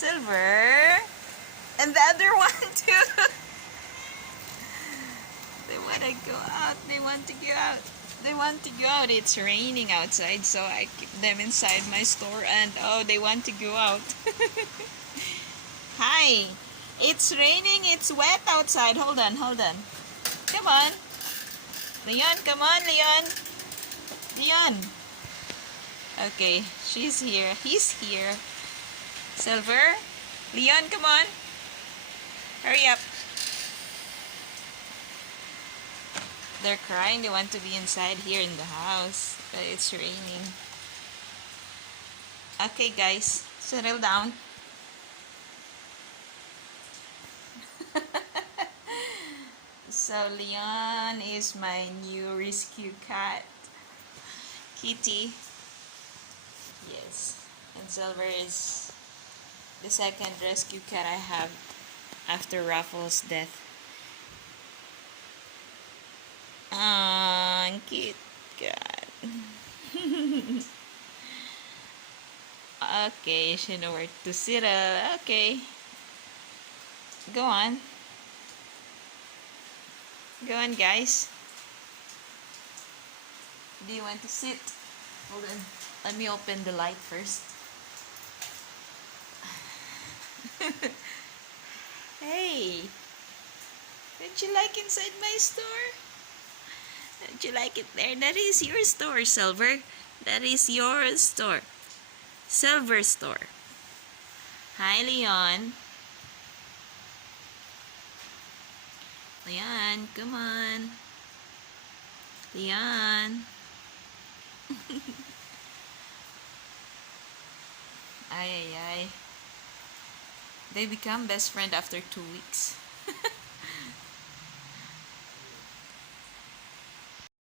Silver. And the other one too. They want to go out. They want to go out. They want to go out. It's raining outside, so I keep them inside my store. And oh, they want to go out. Hi. It's raining. It's wet outside. Hold on, hold on. Come on. Leon, come on, Leon. Leon. Okay, she's here. He's here. Silver. Leon, come on. Hurry up. They're crying. They want to be inside here in the house, but it's raining. Okay, guys, settle down. So Leon is my new rescue cat, Kitty. Yes, and Silver is the second rescue cat I have after Raffles' death. Cute cat. Okay, she know where to sit. Okay, go on. Go on, guys. Do you want to sit? Hold on. Let me open the light first. Hey, don't you like inside my store? Don't you like it there? That is your store, Silver. That is your store. Silver store. Hi, Leon. Leon, come on. Leon. Ay, ay, ay. They become best friend after 2 weeks.